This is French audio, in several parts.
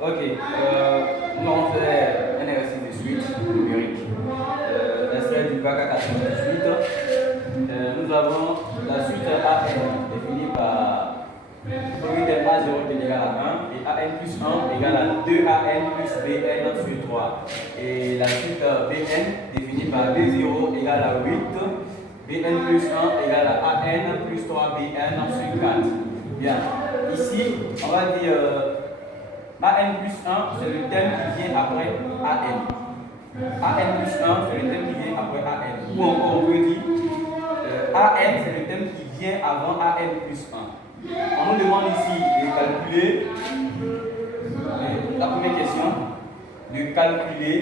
Ok, nous allons faire un exercice de suite numérique. L'extrait du bac à 98. Nous avons la suite AN définie par Polytème A0 est égal à 1 et AN plus 1 égale à 2AN plus BN sur 3. Et la suite BN définie par B0 égale à 8, BN plus 1 égale à AN plus 3 BN sur 4. Bien, ici on va dire AN plus 1 c'est le thème qui vient après AN. AN plus 1 c'est le thème qui vient après AN. Ou encore on peut dire AN c'est le thème qui vient avant AN plus 1. On nous demande ici de calculer la première question, de calculer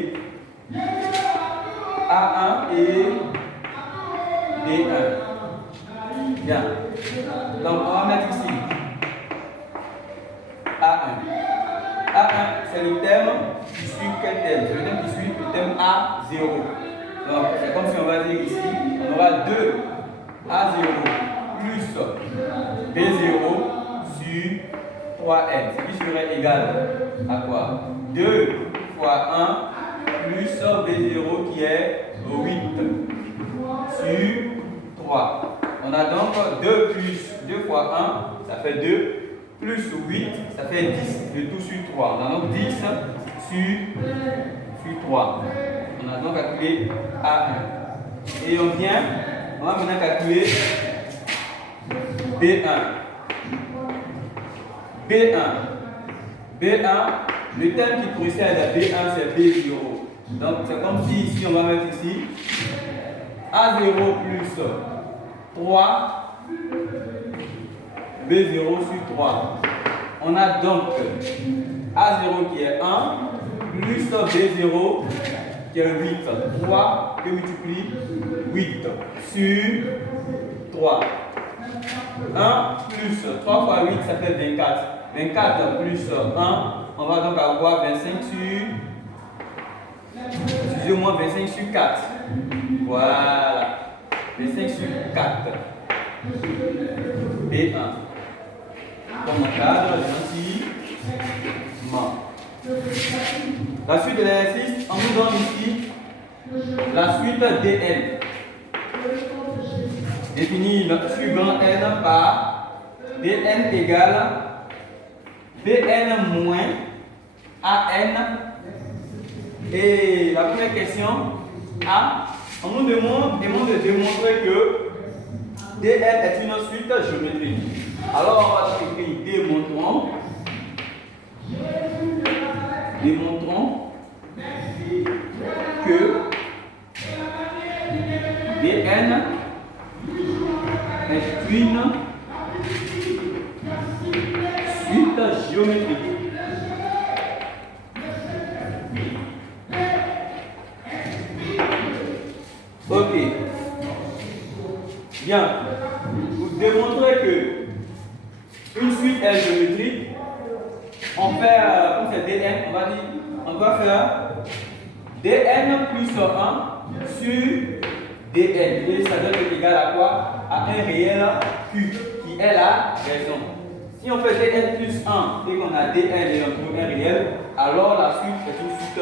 A1 et B1. Bien. Donc on va mettre ici A1. A1 c'est le thème qui suit quel thème? C'est le thème qui suit le thème A0. Donc c'est comme si on va dire ici, on aura 2 A0 plus B0 sur 3n, ce qui serait égal à quoi? 2 fois 1 plus B0 qui est 8 sur 3. On a donc 2 plus 2 fois 1, ça fait 2, plus 8, ça fait 10, le tout sur 3. On a donc 10 sur 3. On a donc calculé A1. Et on va maintenant calculer B1. B1, le thème qui précède à B1 c'est B0. Donc c'est comme si ici on va mettre ici A0 plus 3 B0 sur 3. On a donc A0 qui est 1 plus B0 qui est 8. 3 que multiplie 8 sur 3. 1 plus 3 fois 8, ça fait 24. 24 plus 1, on va donc avoir 25 sur... Excusez-moi, 25 sur 4. Voilà. 25 sur 4. B1. Comme on cadre, gentiment. La suite de l'exercice, on nous donne ici la suite DN. Définit sur grand N par Dn égale Bn moins An. Et la première question A, on nous demande de démontrer que Dn est une suite géométrique. Alors on va écrire démontrons que Dn est une suite géométrique. Ok. Bien. Pour démontrer que une suite est géométrique, on fait, comme c'est Dn, on va faire Dn plus 1 sur Dn. Et ça donne égal à quoi? À un réel Q, qui est la raison. Si on fait Dn plus 1 et qu'on a Dn et un réel, alors la suite est une suite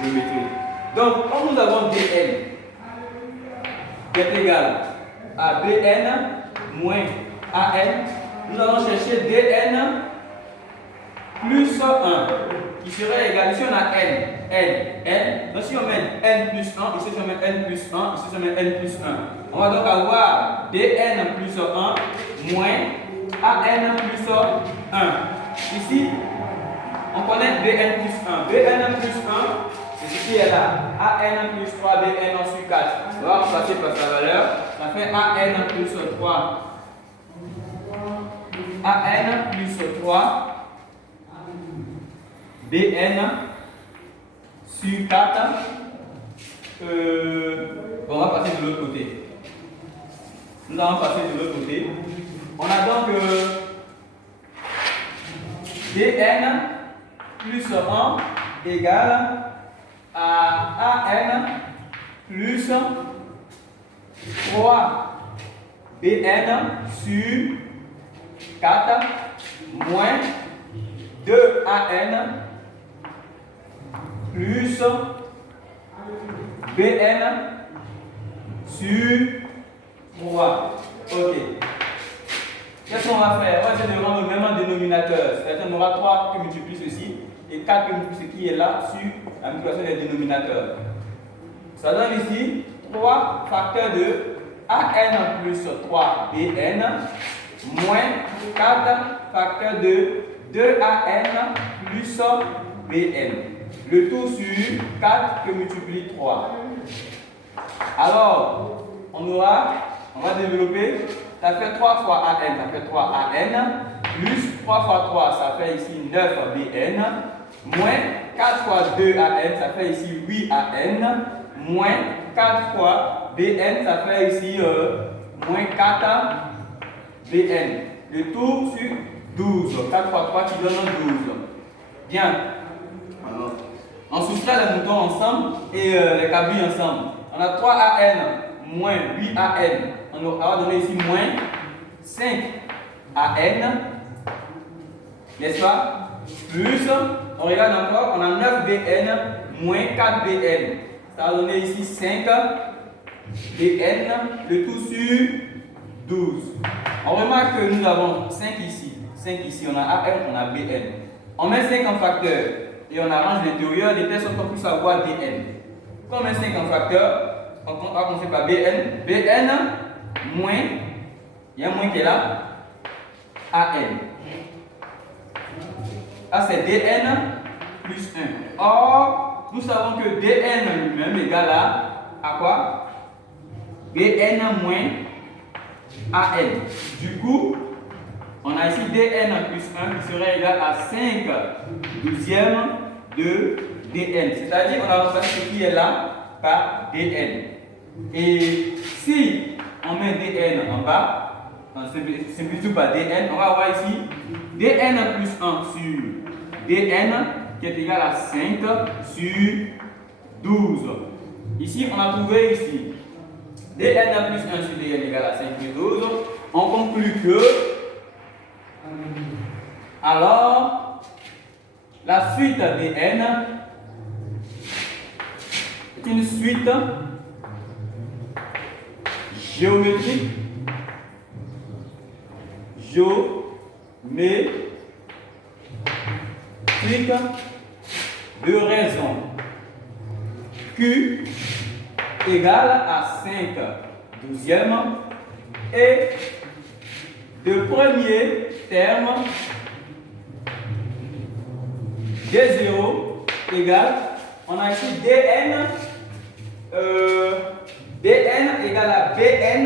géométrique. Donc, quand nous avons Dn qui est égal à Bn moins An, nous allons chercher Dn plus 1 qui serait égal, ici on a n. Donc si on met n plus 1, ici on met n plus 1, ici on met n plus 1. On va donc avoir Bn plus 1 moins An plus 1. Ici, on connaît Bn plus 1. Bn plus 1, c'est ce qui est là. An plus 3 Bn sur 4. On va remplacer par sa valeur. Ça fait An plus 3. An plus 3 Bn sur 4. On va passer de l'autre côté. Nous allons passer de l'autre côté. On a donc Dn plus 1 égale à An plus 3 Bn sur 4 moins 2 An plus Bn sur 3. Ok. Qu'est-ce qu'on va faire? On va essayer de rendre le même dénominateur. C'est-à-dire qu'on aura 3 qui multiplie ceci et 4 qui multiplie ce qui est là sur la multiplication des dénominateurs. Ça donne ici 3 facteurs de AN plus 3BN moins 4 facteurs de 2AN plus BN. Le tout sur 4 que multiplie 3. Alors, on va développer, ça fait 3 fois AN, ça fait 3AN, plus 3 fois 3, ça fait ici 9BN, moins 4 fois 2AN, ça fait ici 8AN, moins 4 fois BN, ça fait ici moins 4BN. Le tout sur 12, 4 fois 3 qui donne 12. Bien. Alors, on soustrait les moutons ensemble et les cabilles ensemble. On a 3AN moins 8AN. On va donner ici moins 5AN. N'est-ce pas? Plus, on regarde encore, on a 9BN moins 4BN. Ça va donner ici 5BN, le tout sur 12. On remarque que nous avons 5 ici. 5 ici, on a AN, on a BN. On met 5 en facteur et on arrange l'intérieur de telle sorte qu'on puisse avoir DN. Quand on met 5 en facteur, on va commencer par BN. BN moins, il y a un moins qui est là, AN. Ah, c'est DN plus 1. Or, nous savons que DN lui-même égale à quoi? BN moins AN. Du coup, on a ici DN plus 1 qui serait égal à 5 douzièmes de DN. C'est-à-dire qu'on a remplacé ce qui est là par DN. Et si on met DN en bas, on simplifie par DN, on va avoir ici DN plus 1 sur DN qui est égal à 5 sur 12. Ici, on a trouvé ici DN plus 1 sur DN égale à 5 sur 12. On conclut que alors la suite DN est une suite géométrique de raison Q égale à 5 douzièmes et de premier terme D0 égale, on a ici DN, DN égale à BN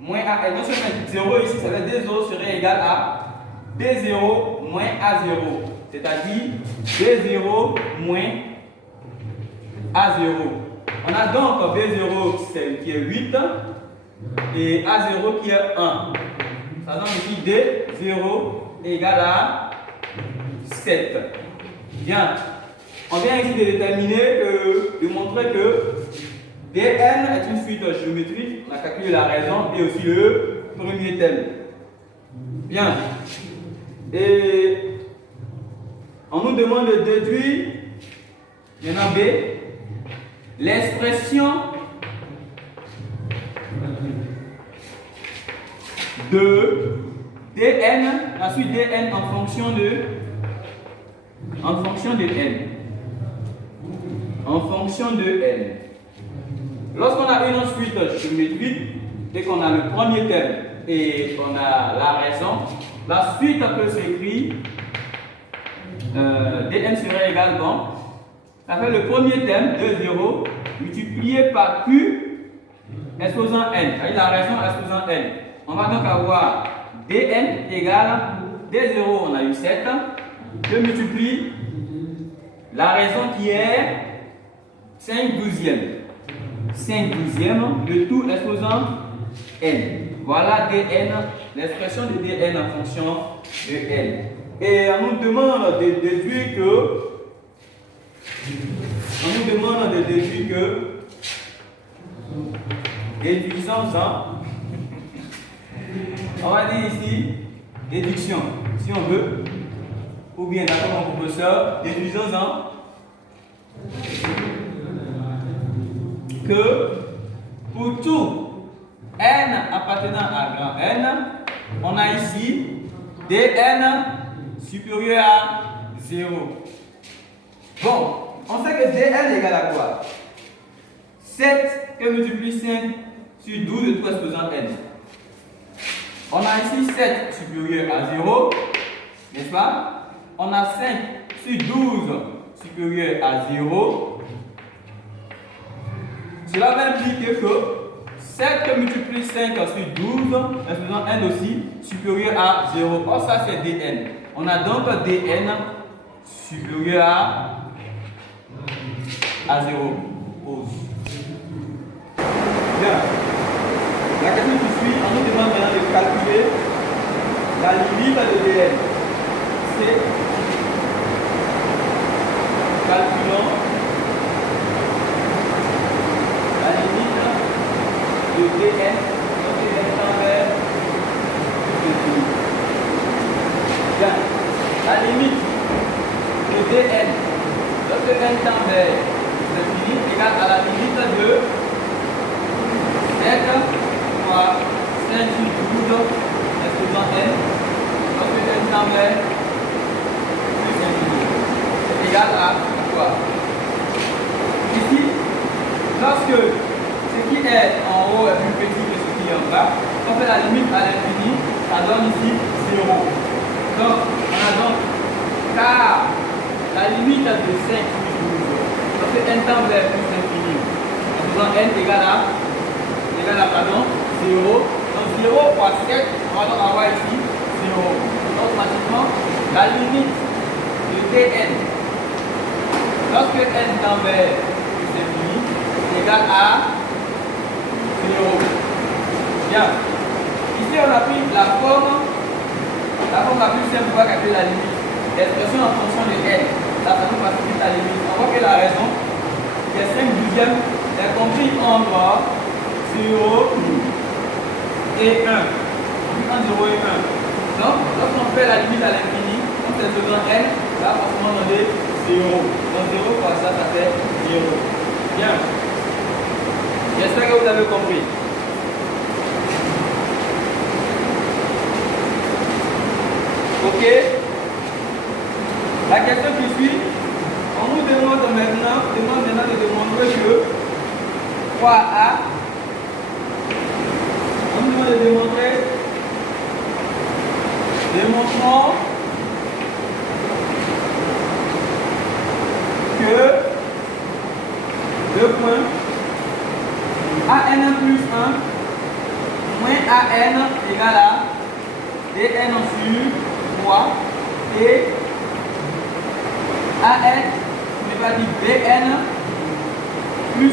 moins AN. Non seulement 0 ici, ça veut dire D0 serait égal à D0 moins A0, c'est-à-dire D0 moins A0. On a donc B0 qui est 8 et A0 qui est 1. Ça donne ici D0 égale à 7. Bien. On vient ici de déterminer, de montrer que Dn est une suite géométrique. On a calculé la raison et aussi le premier thème. Bien. Et on nous demande de déduire, maintenant B, l'expression de Dn, la suite Dn en fonction de n. En fonction de n. Lorsqu'on a une suite géométrique et qu'on a le premier terme et qu'on a la raison, la suite peut s'écrire Dn serait égal donc, ça fait le premier terme de 0 multiplié par Q exposant n, c'est-à-dire la raison exposant n. On va donc avoir Dn égale D0, on a eu 7, je multiplie la raison qui est 5 douzièmes. 5 douzièmes, le tout exposant n. Voilà Dn, l'expression de Dn en fonction de n. Et on nous demande de déduire que, déduisons-en, on va dire ici déduction, si on veut, ou bien d'accord mon professeur, déduisons-en que pour tout n appartenant à grand N, on a ici Dn supérieur à 0. Bon, on sait que Dn égale à quoi? 7 que multiplie 5 sur 12 de tout exposant n. On a ici 7 supérieur à 0, n'est-ce pas? On a 5 sur 12 supérieur à 0. Cela va impliquer que 7 que multiplie 5 sur 12, exposant n aussi, supérieur à 0. Or, ça c'est Dn. On a donc Dn supérieur à 0. Pause. Bien. La question qui suit, on nous demande maintenant de calculer la limite de Dn. C'est calculons la limite de Dn, donc Dn tend vers l'infini. Bien. La limite de Dn, lorsque n tend vers l'infini, égale à la limite de 7 fois 5 sur 12 exposant n, lorsque n tend vers plus infini, c'est égal à quoi? Ici, lorsque ce qui est en haut est plus petit que ce qui est en bas, on fait la limite à l'infini, ça donne ici 0. Donc, on a donc, car la limite de 5 sur 12, lorsque n tend vers plus infini, en faisant n égale à 0. Donc 0 fois 7, on va donc avoir ici 0. Donc automatiquement, la limite de Dn, lorsque n tend vers plus infini, est égale à 0. Bien. Ici, on a pris la forme la plus simple pour calculer la limite. L'expression en fonction de n. Là, ça nous facilite la limite. On voit que la raison, qui est 5 douzièmes, est compris entre 0 et 1. Entre 0 et 1. Donc, lorsqu'on fait la limite à l'infini, comme c'est selon n, ça va forcément donner 0. Donc 0 fois ça, ça fait 0. Bien. J'espère que vous avez compris. Ok. La question qui suit, on nous demande maintenant de démontrer que 3a, on nous demande de démontrer, démontrons que 2 points an plus 1 moins an égale à dn sur 3 et an, on va dire bn plus 1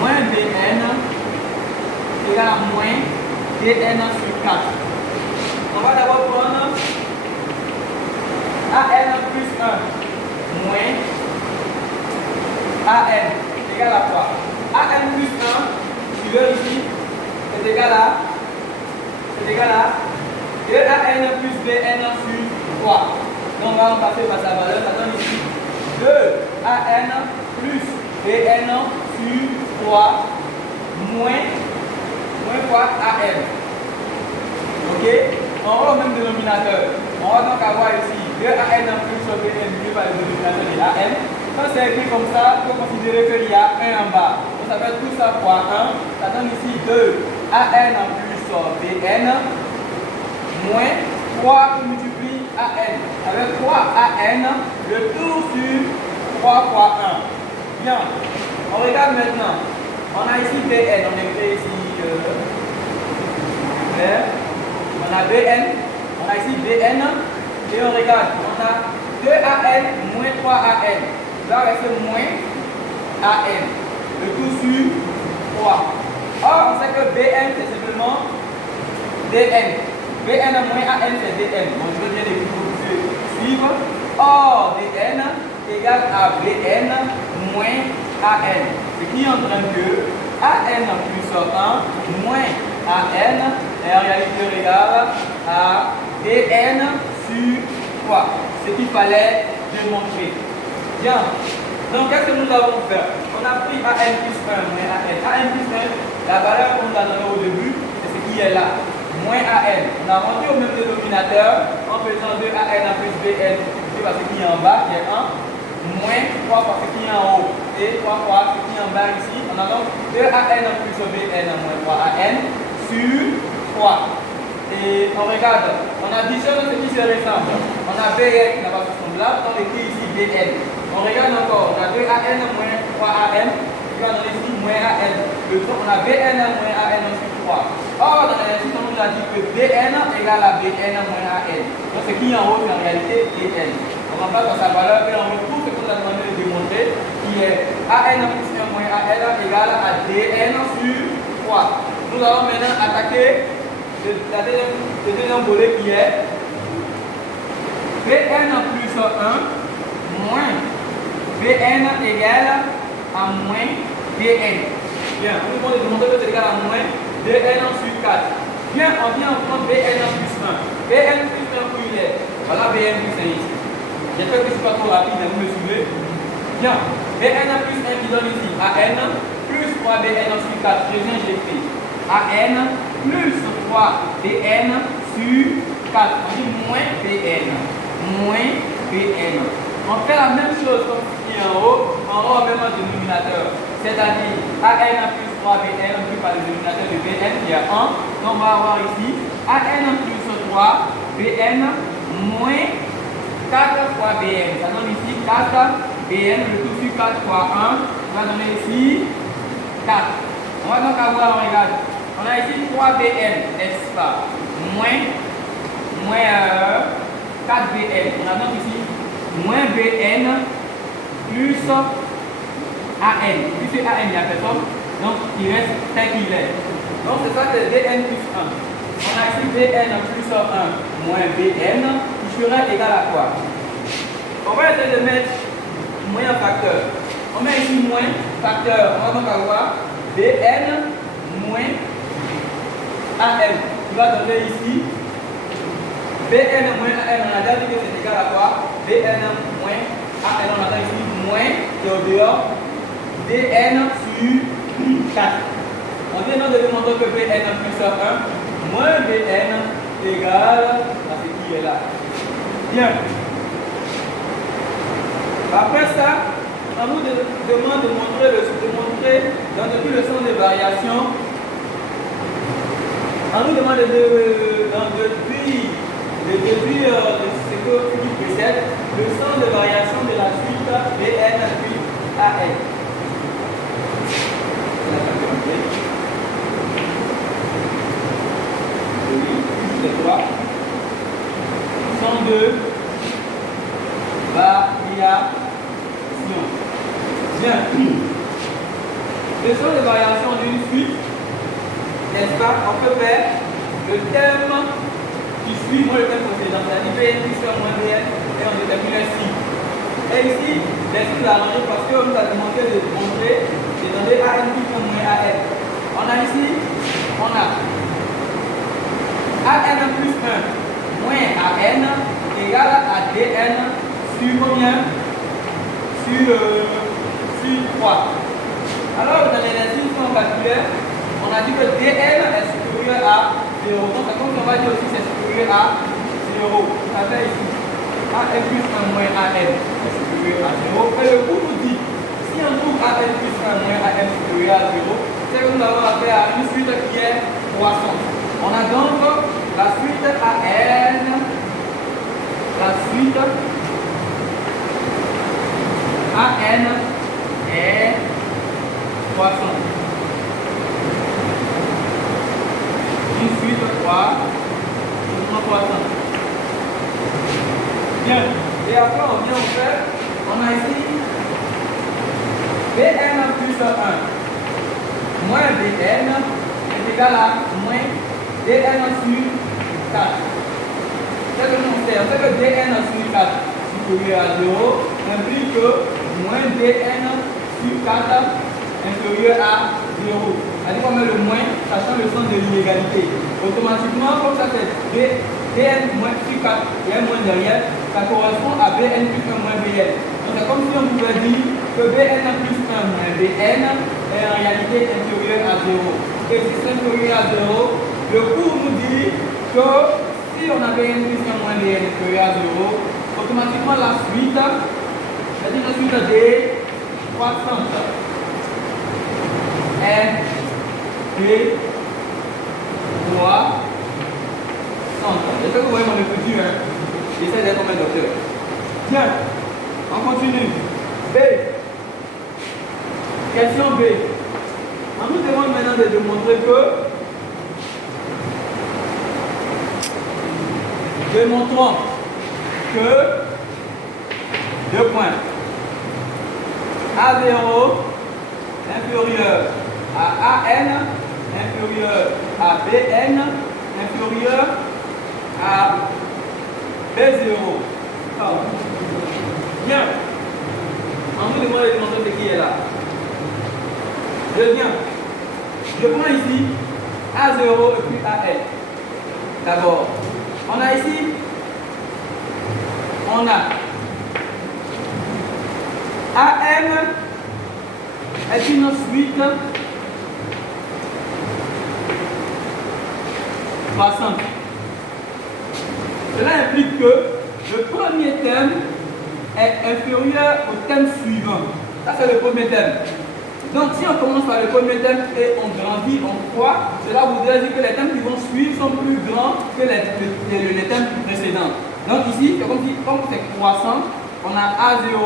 moins bn égale à moins dn sur 4. On va d'abord prendre an plus 1 moins an égale à quoi? An plus 1, suivez ici, c'est égal à 2an plus bn sur 3. Donc on va remplacer par sa valeur, ça donne ici 2an plus bn sur 3 moins quoi an. Ok? On va au même dénominateur. On va donc avoir ici 2an plus bn multiplié par le dénominateur de an. Quand c'est écrit comme ça, il faut considérer qu'il y a 1 en bas. Donc ça fait tout ça fois 1. Ça donne ici 2an plus bn moins 3 qui multiplie an. Avec 3an, le tout sur 3 fois 1. Bien. On regarde maintenant. On a ici bn. On écrit ici on a bn. On a ici bn. Et on regarde. On a 2an moins 3an. Là, rester moins an. Le tout sur 3. Or, on sait que bn, c'est simplement dn. bn moins an, c'est dn. Bon, je veux bien les suivre. Or, dn égale à bn moins an. Ce qui entraîne que an plus 1 moins an est en réalité égal à dn sur 3. Ce qu'il fallait démontrer. Bien. Donc, qu'est-ce que nous avons fait? On a pris AN plus 1 moins AN. AN plus 1, la valeur qu'on a donnée au début, c'est ce qui est là. Moins AN. On a rentré au même dénominateur en faisant 2 AN plus BN. C'est parce que qui est en bas, qui est 1. Moins 3 fois ce qui est en haut. Et 3 fois ce qui est en bas ici. On a donc 2 AN plus BN moins 3 AN sur 3. Et on regarde, on additionne ce qui se ressemble. On a BN qui n'a pas de semblable, on écrit ici BN. On regarde encore, on a 2 AN moins 3 AN, qui va donner ici moins AN. On a BN moins AN sur 3. Or, dans l'exercice, on nous a dit que BN égale à BN moins AN. Donc ce qui est en haut, c'est en réalité BN. On remplace dans sa valeur et on retrouve ce qu'on a demandé de démontrer, qui est AN plus 1 moins AN égale à DN sur 3. Nous allons maintenant attaquer le deuxième volet qui est Bn plus 1 moins Bn égale à moins Bn. Bien, nous allons démontrer que c'est égal à moins Bn sur 4. Bien, on vient prendre Bn plus 1. Bn plus 1 où il est. Voilà Bn plus 1 ici. J'espère que je ne suis pas trop rapide, mais vous me suivez. Bien, Bn plus 1 qui donne ici An plus 3 Bn sur 4. Je viens, j'écris An plus 3 Bn sur 4. On dit moins Bn. Moins Bn. On fait la même chose comme ici en haut on met le dénominateur. C'est-à-dire An plus 3 Bn plus par le dénominateur de Bn qui est 1. Donc on va avoir ici An plus 3 Bn moins 4 fois Bn. Ça donne ici 4 Bn. Le tout sur 4 fois 1. Ça va donner ici 4. On va donc avoir, on regarde. On a ici 3Bn, n'est-ce pas? Moins 4Bn. On a donc ici moins Bn plus An. Plus An, il n'y a personne. Donc, il reste tel qu'il est. Donc, c'est ça, c'est Bn plus 1. On a ici Bn plus 1 moins Bn qui sera égal à quoi? On va essayer de mettre moins facteur. On met ici moins facteur. On va donc avoir Bn moins An, qui va donner ici Bn moins An, on a déjà dit que c'est égal à quoi? Bn moins An, on a ici moins qui est au dehors Dn sur 4. On vient donc de démontrer que Bn plus 1 moins Bn égale à ce qui est là. Bien. Après ça, on nous demande de montrer dans depuis le sens de variation. On nous demande de déduire de ce qui précède le sens de variation de la suite Bn plus An. C'est quoi? Sens de variation. Bien. Le sens de variation d'une suite, n'est-ce pas? On peut faire le terme qui suit moins le terme précédent, c'est-à-dire Bn plus 1 moins Bn, et on détermine ainsi. Et ici, l'esprit l'a arrangé parce qu'on nous a demandé de montrer, de donner An plus 1 moins An. On a ici, on a An plus 1 moins An égale à Dn sur combien? Sur 3. Alors, dans l'exercice qu'on calculait, on a dit que Dn est supérieur à 0. Donc, c'est comme si on va dire aussi que c'est supérieur à 0. Ça fait ici An plus 1 moins An est supérieur à 0. Et le cours nous dit, si on trouve An plus 1 moins An supérieur à 0, c'est que nous avons affaire à une suite qui est croissante. On a donc la suite An, la suite An est croissante. Une suite croissante. Bien. Et après, on vient faire, on a ici Bn plus 1 moins Bn est égal à moins Dn sur 4. C'est que nous sait, c'est que Dn sur 4 supérieur à 0 implique que moins Dn sur 4 inférieur à 0. C'est-à-dire qu'on met le moins, sachant le sens de l'inégalité. Automatiquement, comme ça fait Dn moins sur 4, il y a un moins derrière, ça correspond à B Bn plus 1 moins Bn. Donc c'est comme si on pouvait dire que Bn plus 1 moins Bn est en réalité inférieur à 0. Et si c'est inférieur à 0, le cours nous dit que si on a Bn plus 1 moins Bn inférieur à 0, automatiquement la suite, c'est-à-dire la suite des croissantes est B, 3, j'espère que vous voyez mon écriture, hein. J'essaie d'être comme un docteur. Tiens, on continue. B. Question B. On nous demande maintenant de démontrer que démontrons que 2 points A0 inférieur à AN inférieur à BN inférieur à B0. Bien. On nous demande de démontrer ce qui est là. Je viens. Je prends ici A0 et puis AN. D'abord, on a ici, on a AM est une suite croissante. Cela implique que le premier terme est inférieur au thème suivant. Ça, c'est le premier thème. Donc, si on commence par le premier thème et on grandit, on croît, cela voudrait dire que les thèmes qui vont suivre sont plus grands que les thèmes précédents. Donc, ici, c'est comme si, comme c'est croissant, on a A0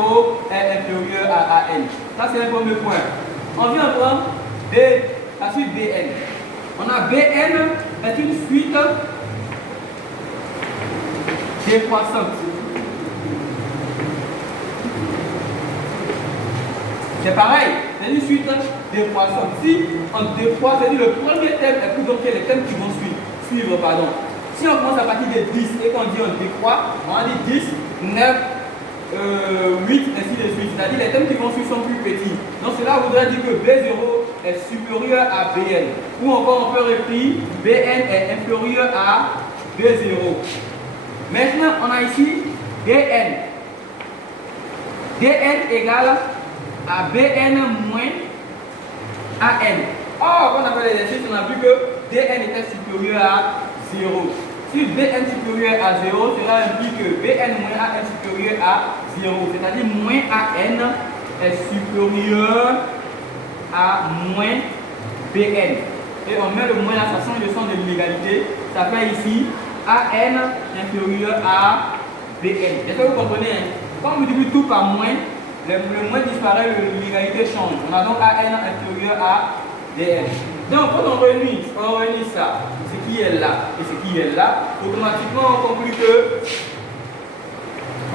est inférieur à AN. Ça, c'est le premier point. On vient prendre B, la suite BN. On a BN est une suite décroissante. C'est pareil, c'est une suite décroissante. Si on décroît, c'est-à-dire le premier thème est plus grand que les thèmes qui vont suivre. Si on commence à partir de 10 et qu'on dit on décroît, on dit 10, 9, 8, ainsi de suite. C'est-à-dire les thèmes qui vont suivre sont plus petits. Donc cela voudrait dire que B0 est supérieur à BN. Ou encore on peut réécrire BN est inférieur à B0. Maintenant on a ici DN. DN égale à BN moins AN. Or, quand on a fait l'exercice, on a vu que DN était supérieur à 0. Si BN supérieur à 0, cela implique que BN moins AN supérieur à 0. C'est-à-dire moins AN est supérieur à moins BN. Et on met le moins là, ça change le sens de l'inégalité. Ça fait ici AN inférieur à BN. Est-ce que vous comprenez? Quand on multiplie tout par moins, le moins disparaît, l'égalité change. On a donc AN inférieur à DN. Donc, quand on réunit ça, ce qui est là et ce qui est là, automatiquement on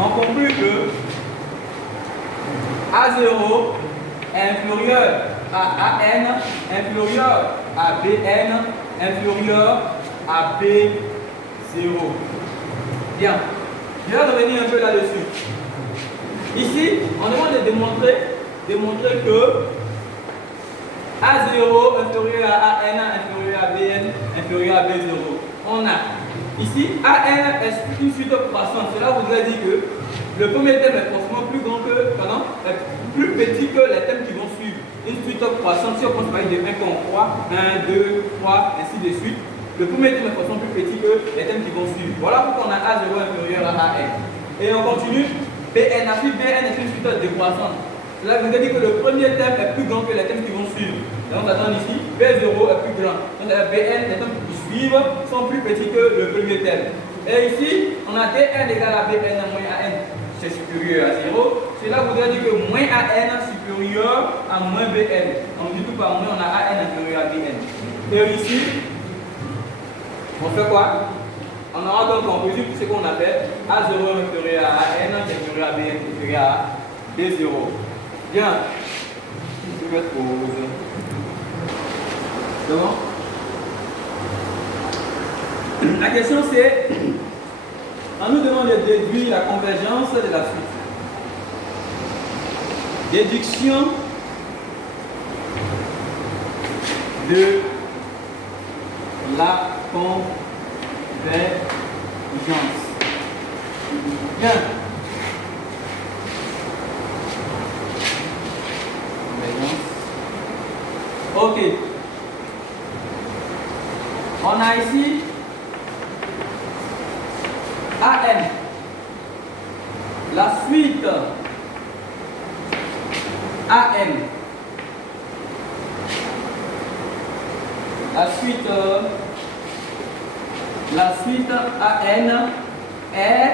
conclut que A0 est inférieur à AN, inférieur à BN, inférieur à B0. Bien. Je vais revenir un peu là-dessus. Ici, on demande de démontrer que A0 inférieur à AN, inférieur à BN, inférieur à B0. On a ici AN est une suite croissante. Cela voudrait dire que le premier thème est forcément plus grand que, plus petit que les thèmes qui vont suivre. Une suite croissante, si on commence par de 1 qu'on croit, 1, 2, 3, ainsi de suite. Le premier thème est forcément plus petit que les thèmes qui vont suivre. Voilà pourquoi on a A0 inférieur à AN. Et on continue. BN, la suite BN est une suite décroissante. Cela veut dire que le premier thème est plus grand que les thèmes qui vont suivre. Donc on attend ici, B0 est plus grand. Donc BN, les thèmes qui suivent sont plus petits que le premier thème. Et ici, on a DN égale à BN moins AN, c'est supérieur à 0. Cela voudrait dire que moins AN supérieur à moins BN. On dit tout par moins, on a AN inférieur à BN. Et ici, on fait quoi? On aura donc conclu ce qu'on appelle A0 inférieur à AN, inférieur à BN, inférieur à B0. Bien. Je vais mettre pause. C'est bon? La question c'est, on nous demande de déduire la convergence de la suite. Déduction de la convergence. Bien. La suite AN. La suite AN est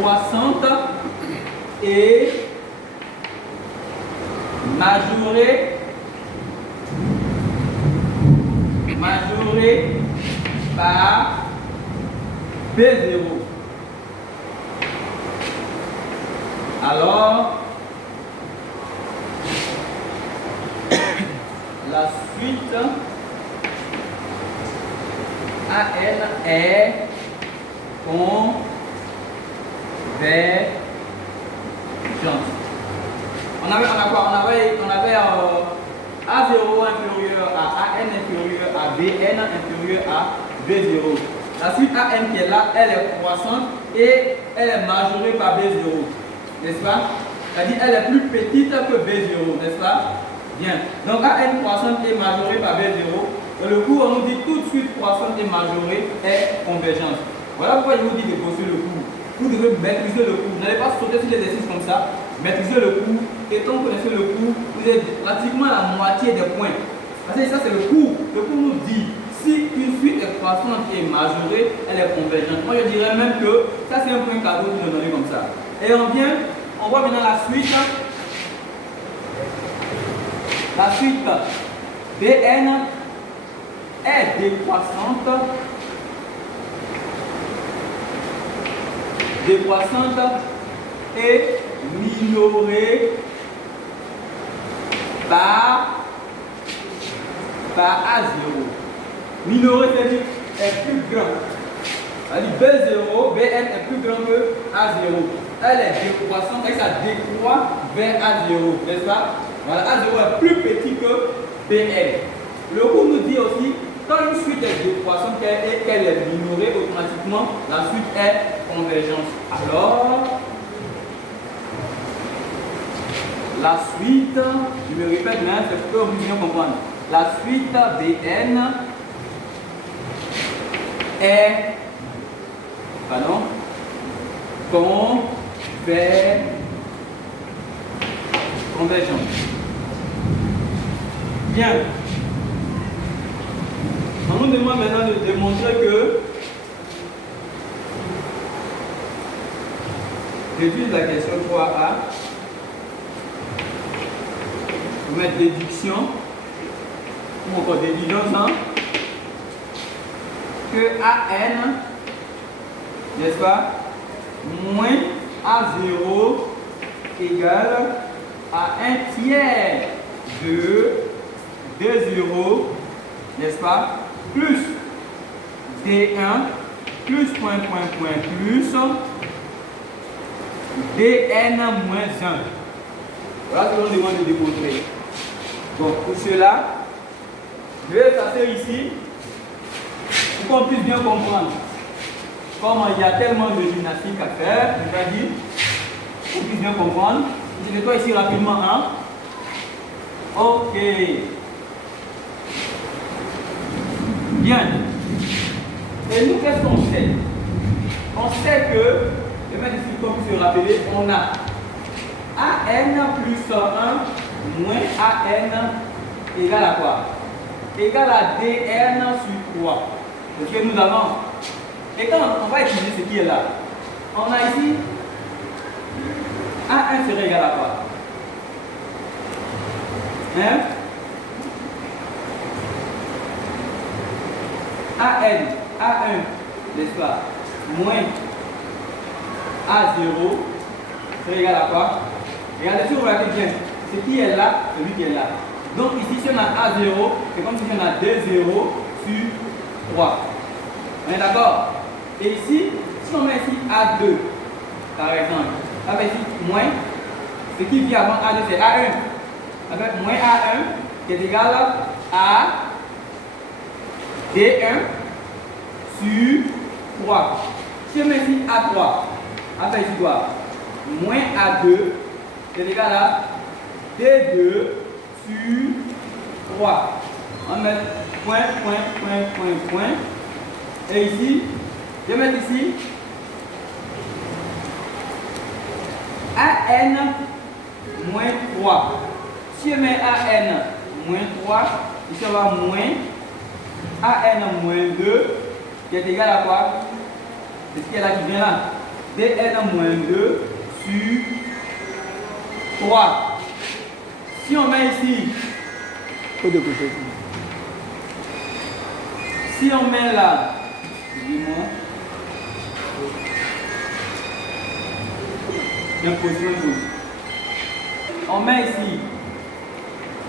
croissante et majorée par B0. Alors, la suite AN est convergente. On avait A0 inférieur à AN inférieur à BN inférieur à B0. La suite AN qui est là, elle est croissante et elle est majorée par B0. N'est-ce pas? C'est-à-dire elle est plus petite que B0, n'est-ce pas? Bien. Donc AN croissante et majorée par B0. Dans le cours, on nous dit tout de suite croissante et majorée est convergence. Voilà pourquoi je vous dis de bosser le cours. Vous devez maîtriser le cours. Vous n'allez pas sauter sur l'exercice comme ça. Maîtrisez le cours. Et tant que vous connaissez le cours, vous êtes pratiquement à la moitié des points. Parce que ça, c'est le cours. Le cours nous dit si une suite est croissante et majorée, elle est convergente. Moi, je dirais même que ça, c'est un point cadeau qui nous est donné comme ça. Et on voit maintenant la suite. La suite BN est décroissante et minorée par A0. Minorée, c'est-à-dire est plus grand. C'est-à-dire B0, BN est plus grand que A0. Elle est décroissante et ça décroît vers A0, n'est-ce pas? Voilà, A0 est plus petit que BN. Le cours nous dit aussi, quand une suite est décroissante et qu'elle est minorée, automatiquement, la suite est convergence. Alors, la suite, je me répète, mais c'est pour bien comprendre. La suite BN est convergente. Bien. On nous demande maintenant de démontrer que réduire la question 3A, on va mettre déduction ou encore déduction que AN, n'est-ce pas, moins A0 égale à 1 tiers de D0, n'est-ce pas, plus D1 plus point plus DN moins 1. Voilà ce qu'on demande de démontrer. Donc pour cela, je vais passer ici pour qu'on puisse bien comprendre. Comme il y a tellement de gymnastique à faire, je vais dire, pour qu'on puisse bien comprendre. Je nettoie ici rapidement. Hein? Ok. Bien. Et nous, qu'est-ce qu'on sait? On sait que, je vais ici comme vous se rappeler, on a AN plus 1 moins AN égale à quoi? Égale à DN sur 3. C'est ce que nous avons. Et quand on va utiliser ce qui est là, on a ici A1 serait égal à quoi? Hein? A1, n'est-ce pas? Moins A0 serait égal à quoi? Regardez si vous regardez bien, ce qui est là, celui qui est là. Donc ici, si on a A0, c'est comme si on a D0 sur 3. On est d'accord? Et ici, si on met ici A2, par exemple, avec ici moins, ce qui vient avant A2 c'est A1. Avec moins A1 qui est égal à D1 sur 3. Si on met ici A3, avec ici quoi? Moins A2 qui est égal à D2 sur 3. On met point. Et ici, je vais mettre ici AN moins 3. Si on met AN moins 3, ici on va moins AN moins 2 qui est égal à quoi? C'est ce qui est là qui vient là. DN moins 2 sur 3. Si on met ici, si on met là, dis-moi, on met ici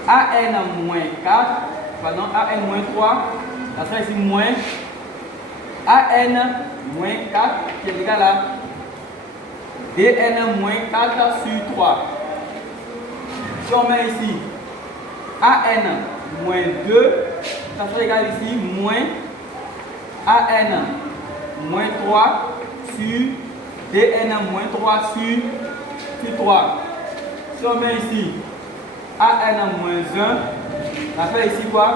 AN moins 4, pardon, AN moins 3, ça sera ici moins AN moins 4 qui est égal à DN moins 4 sur 3. Si on met ici AN moins 2, ça sera égal ici moins AN moins 3 sur DN moins 3 sur 3. Si on met ici AN moins 1, ça fait ici quoi?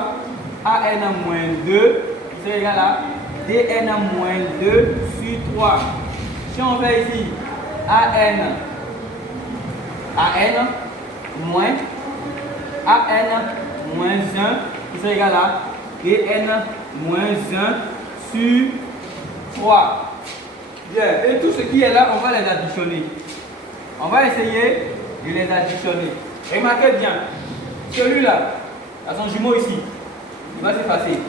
AN moins 2, qui sera égal à DN moins 2 sur 3. Si on fait ici AN moins AN moins 1, qui sera égal à DN moins 1 sur 3. Bien, et tout ce qui est là, on va les additionner. On va essayer de les additionner. Remarquez bien, celui-là, à son jumeau ici, il va s'effacer.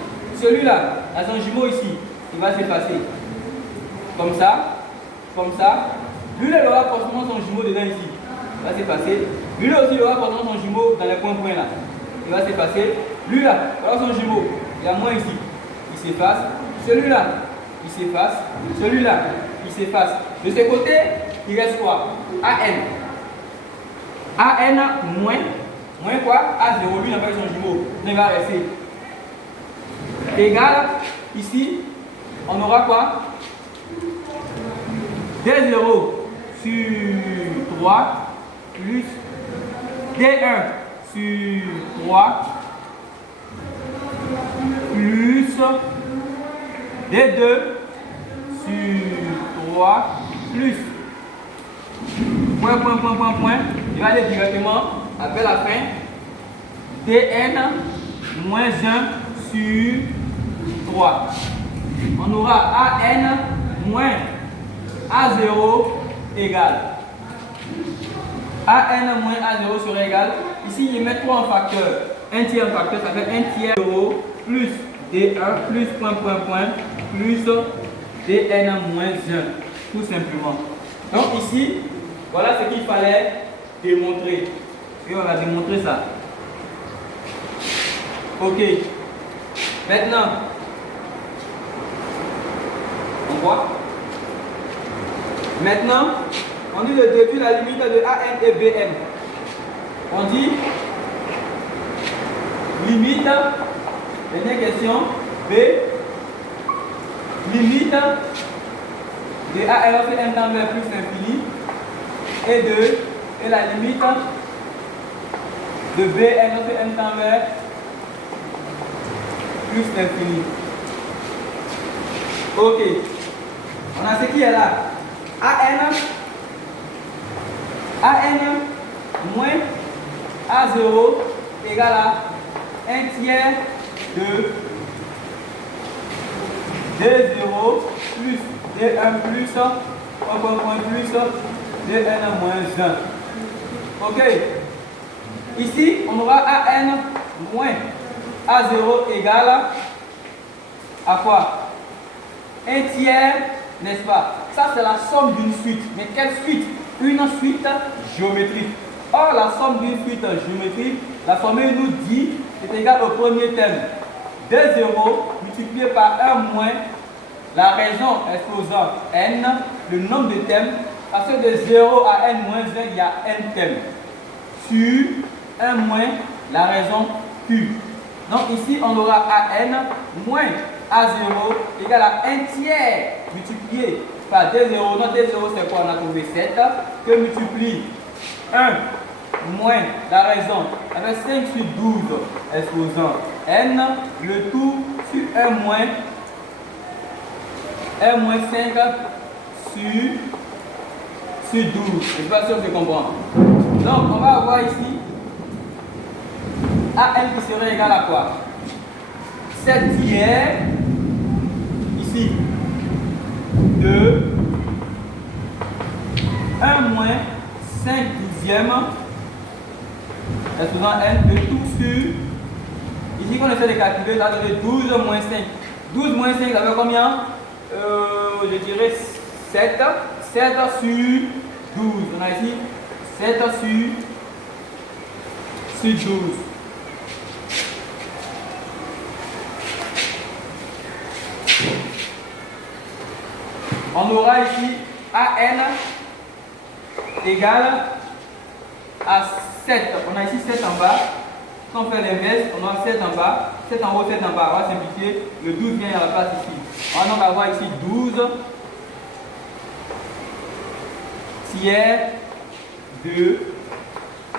Celui-là, à son jumeau ici, il va s'effacer. Comme ça, comme ça. Lui, il aura forcément son jumeau dedans ici. Il va s'effacer. Lui aussi, il aura forcément son jumeau dans les points là. Il va s'effacer. Lui là, il aura son jumeau. Il y a moins ici. Il s'efface. Celui-là, il s'efface. Celui-là, il s'efface. De ce côté, il reste quoi? AN. AN moins. Moins quoi? A0, lui n'a pas son jumeau. Il va rester. Égal. Ici, on aura quoi? D0 sur 3 plus D1 sur 3 plus D2 sur 3 plus point. Il va aller directement après la fin. DN moins 1 sur 3. On aura AN moins A0 égale. AN moins A0 sera égal. Ici, il met 3 en facteur. Un tiers en facteur, ça fait 1 tiers 0 plus D1 plus point plus DN moins 1. Tout simplement. Donc ici, voilà ce qu'il fallait démontrer. Et on va démontrer ça. Ok. Maintenant, on voit. Maintenant, on dit le début, la limite de AN et BN. On dit limite, dernière question, B, limite de AN fait M temps vers plus l'infini et la limite de BN fait M temps vers plus l'infini. Ok, on a ce qui est là. AN moins A0 égale à 1 tiers de D0 plus D1 plus plus DN moins 1. Ok. Ici, on aura AN moins A0 égale à quoi? 1 tiers, n'est-ce pas? Ça, c'est la somme d'une suite. Mais quelle suite? Une suite géométrique. Or, la somme d'une suite géométrique, la formule nous dit c'est égal au premier terme. D0 multiplié par 1 moins la raison exposant n, le nombre de termes, parce que de 0 à n moins 1, il y a n termes, sur 1 moins la raison q. Donc ici, on aura AN moins A0 égale à 1 tiers multiplié par D0. Notre D0, c'est quoi? On a trouvé 7, que multiplie 1 moins la raison avec 5 sur 12 exposant n, le tout sur 1 moins 5 sur 12. Je ne sais pas si on se comprend. Donc, on va avoir ici AN qui serait égal à quoi? 7 tiers, ici, de 1 moins 5 dixièmes, exposant N de tout sur, ici qu'on essaie de calculer, ça donne 12 moins 5. 12 moins 5, ça fait combien? Je dirais 7. 7 sur 12. On a ici 7 sur 12. On aura ici AN égale à 7. On a ici 7 en bas. Quand on fait l'inverse, on a 7 en bas, 7 en haut, 7 en bas. On va simplifier. Le 12 vient à la place ici. On va donc avoir ici 12 tiers de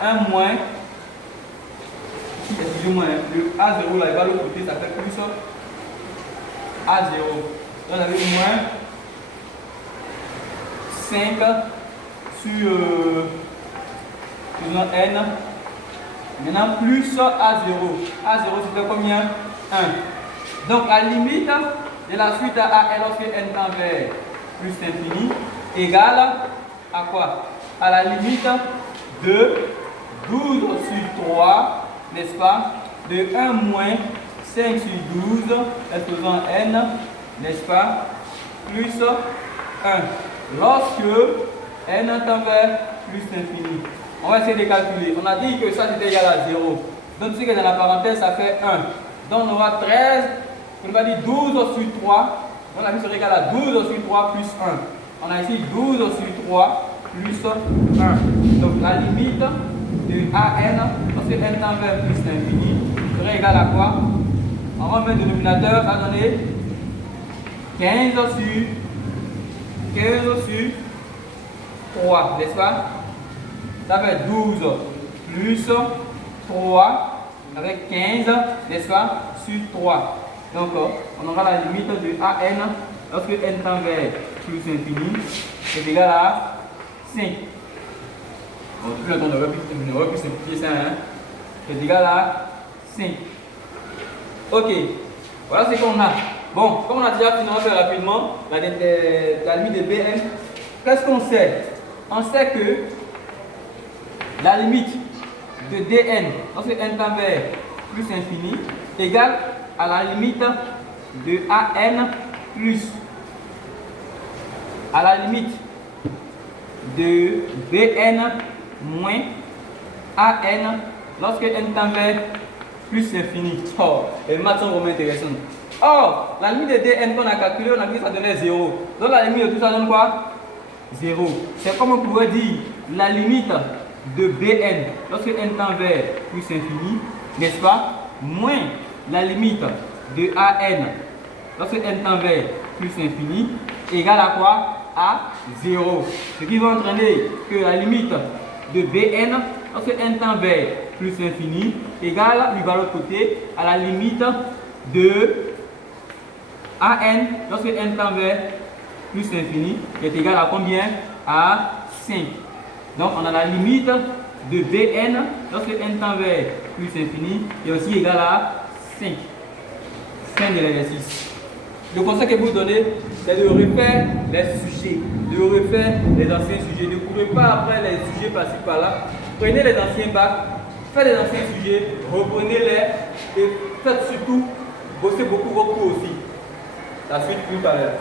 1 moins. Excusez-moi, le A0 là, il va l'autre côté, ça fait plus A0. Donc on avait moins 5 sur N. Maintenant, plus A0. A0, c'était combien? 1. Donc, à la limite de la suite à AN lorsque N tend vers plus l'infini, égale à quoi? À la limite de 12 sur 3, n'est-ce pas? De 1 moins 5 sur 12, exposant N, n'est-ce pas? Plus 1. Lorsque N tend vers plus l'infini. On va essayer de calculer. On a dit que ça c'était égal à 0. Donc ce qui est dans la parenthèse, ça fait 1. Donc on aura 13, on va dire 12 sur 3. Donc la vie serait égale à 12 sur 3 plus 1. On a ici 12 sur 3 plus 1. Donc la limite de AN, parce que N tend vers plus l'infini, serait égale à quoi? On va mettre le dénominateur, ça va donner 15 sur 3, n'est-ce pas? Ça fait 12 plus 3 avec 15, n'est-ce pas, sur 3. Donc, on aura la limite de AN lorsque N tend vers plus infini, c'est égal à 5. Bon, depuis longtemps, on aurait pu simplifier ça. Hein? C'est égal à 5. Ok, voilà ce qu'on a. Bon, comme on a déjà fini, on va faire rapidement la limite de BN. Qu'est-ce qu'on sait? On sait que la limite de dn lorsque n tend vers plus infini égale à la limite de an plus à la limite de bn moins an lorsque n tend vers plus infini. Oh, les maths sont vraiment intéressantes. Or, la limite de dn qu'on a calculé, on a vu que ça donnait 0. Donc la limite de tout ça donne quoi? 0. C'est comme on pourrait dire la limite de Bn lorsque n tend vers plus infini, n'est-ce pas, moins la limite de An lorsque n tend vers plus infini, égale à quoi? À 0. Ce qui va entraîner que la limite de Bn lorsque n tend vers plus infini égale, lui va l'autre côté, à la limite de An lorsque n tend vers plus infini, qui est égal à combien? À 5. Donc on a la limite de Bn lorsque n tend vers plus infini est aussi égal à 5. Fin de l'exercice. Le conseil que vous donnez, c'est de refaire les sujets, de refaire les anciens sujets. Ne courez pas après les sujets par-ci par-là. Prenez les anciens bacs, faites les anciens sujets, reprenez-les et faites surtout bosser beaucoup vos cours aussi. La suite tout à l'heure.